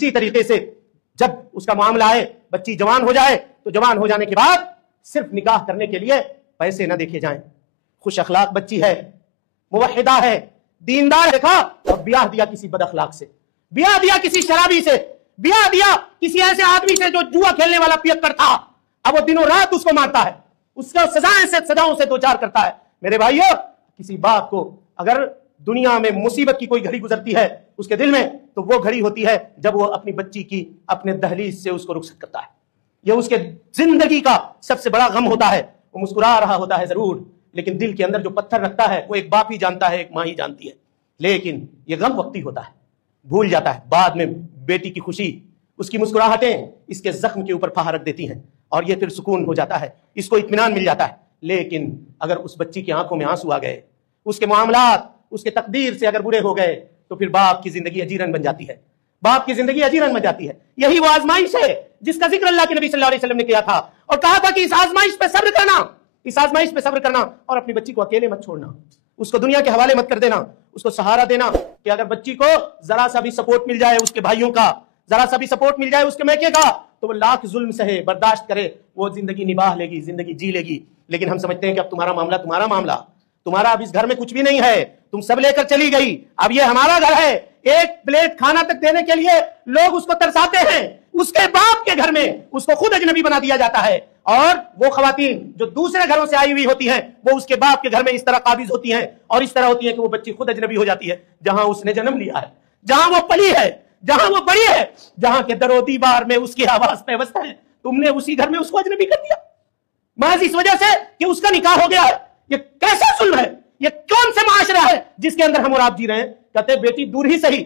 इसी तरीके से जब उसका मामला आए, बच्ची जवान हो जाए तो जवान हो जाने के बाद सिर्फ निकाह करने के लिए पैसे न देखे जाएं। खुश अखलाक बच्ची है, मुवहिदा है, दीनदार, देखा और ब्याह दिया किसी बद अखलाक से, ब्याह दिया किसी शराबी से, ब्याह दिया किसी ऐसे आदमी से जो जुआ खेलने वाला पियक्कर था। अब वो दिनों रात उसको मारता है, उसको सजाओं से दो चार करता है। मेरे भाइयों, किसी बाप को अगर दुनिया में मुसीबत की कोई घड़ी गुजरती है उसके दिल में, तो वो घड़ी होती है जब वो अपनी बच्ची की अपने दहलीज से उसको रुखसत करता है। ये उसके जिंदगी का सबसे बड़ा गम होता है। वो मुस्कुरा रहा होता है जरूर, लेकिन दिल के अंदर जो पत्थर रखता है वो एक बाप ही जानता है, एक माँ ही जानती है। लेकिन ये गम वक्ती होता है, भूल जाता है। बाद में बेटी की खुशी, उसकी मुस्कुराहटें इसके जख्म के ऊपर फाहा रख देती हैं और ये फिर सुकून हो जाता है, इसको इत्मीनान मिल जाता है। लेकिन अगर उस बच्ची की आंखों में आंसू आ गए, उसके मामलात उसके तकदीर से अगर बुरे हो गए, तो फिर बाप की जिंदगी अजीरन बन जाती है, बाप की जिंदगी अजीरन बन जाती है। यही वो आजमाइश है जिसका जिक्र अल्लाह के नबी सल्लल्लाहु अलैहि वसल्लम ने किया था और कहा था कि इस आजमाइश पे सब्र करना, इस आजमाइश पे सब्र करना और अपनी बच्ची को अकेले मत छोड़ना, उसको दुनिया के हवाले मत कर देना, उसको सहारा देना कि अगर बच्ची को जरा सा भी सपोर्ट मिल जाए उसके भाइयों का, जरा सा भी सपोर्ट मिल जाए उसके मैके का, तो वो लाख जुल्म सहे, बर्दाश्त करे, वो जिंदगी निभा लेगी, जिंदगी जी लेगी। लेकिन हम समझते हैं कि अब तुम्हारा मामला, तुम्हारा अब इस घर में कुछ भी नहीं है, तुम सब लेकर चली गई, अब ये हमारा घर है। एक प्लेट खाना तक देने के लिए लोग उसको तरसाते हैं, उसके बाप के घर में उसको खुद अजनबी बना दिया जाता है। और वो खवातीन जो दूसरे घरों से आई हुई होती हैं, वो उसके बाप के घर में इस तरह काबिज होती हैं और इस तरह होती है कि वो बच्ची खुद अजनबी हो जाती है, जहां उसने जन्म लिया है, जहां वो पली है, जहां वो बड़ी है, जहां के दरो दीवार में उसकी आवाज पे बसता है, तुमने उसी घर में उसको अजनबी कर दिया महज इस वजह से कि उसका निकाह हो गया है। ये कैसा जुल्म है, ये कौन सा माशरा है जिसके अंदर हम और आप जी रहे हैं। कहते बेटी दूर ही सही,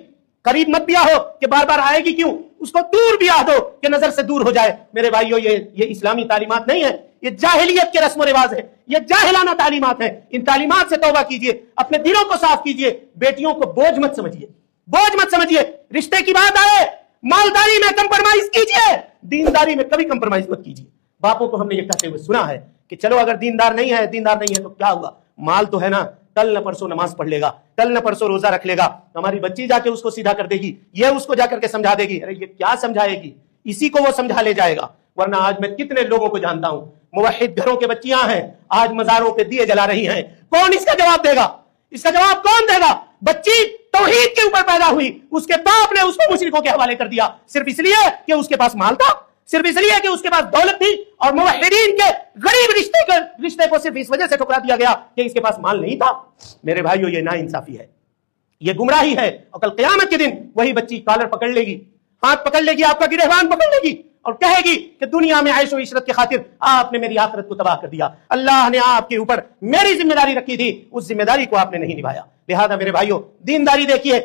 करीब मत ब्याह हो कि बार बार आएगी क्यों, उसको दूर ब्याह दो कि नजर से दूर हो जाए। मेरे भाइयों, ये इस्लामी तालीमात नहीं है, ये जाहिलियत के रस्म रिवाज है, ये जाहिलाना तालीमात है। इन तालीमात से तौबा कीजिए, अपने दिलों को साफ कीजिए, बेटियों को बोझ मत समझिए, बोझ मत समझिए। रिश्ते की बात आए, मालदारी में कंप्रोमाइज कीजिए, दीनदारी में कभी कंप्रोमाइज मत कीजिए। बापों को हमने ये कहते हुए सुना है कि चलो अगर दीनदार नहीं है तो क्या हुआ, माल तो है ना, कल न परसों नमाज पढ़ लेगा, कल न परसों रोजा रख लेगा, हमारी बच्ची जाके उसको सीधा कर देगी, ये उसको जाकर के समझा देगी। अरे ये क्या समझाएगी, इसी को वो समझा ले जाएगा। वरना आज मैं कितने लोगों को जानता हूं, मुवहिद घरों के बच्चियां हैं, आज मजारों पे दिए जला रही हैं। कौन इसका जवाब देगा, इसका जवाब कौन देगा। बच्ची तौहीद के ऊपर पैदा हुई, उसके बाप ने उसको मुशरिकों के हवाले कर दिया, सिर्फ इसलिए कि उसके पास माल था, सिर्फ इसलिए कि उसके पास दौलत थी। और मुवहिदीन के गरीब रिश्ते को सिर्फ इस वजह से ठुकरा दिया गया कि इसके पास माल नहीं था। मेरे भाइयों, ये नाइंसाफी है, ये गुमराही है। और कल क़यामत के दिन वही बच्ची कॉलर पकड़ लेगी, हाथ पकड़ लेगी, आपका गिरहबान पकड़ लेगी और कहेगी कि दुनिया में ऐशो इशरत की खातिर आपने मेरी आखिरत को तबाह कर दिया। अल्लाह ने आपके ऊपर मेरी जिम्मेदारी रखी थी, उस जिम्मेदारी को आपने नहीं निभाया। लिहाजा मेरे भाइयों, दीनदारी देखिए।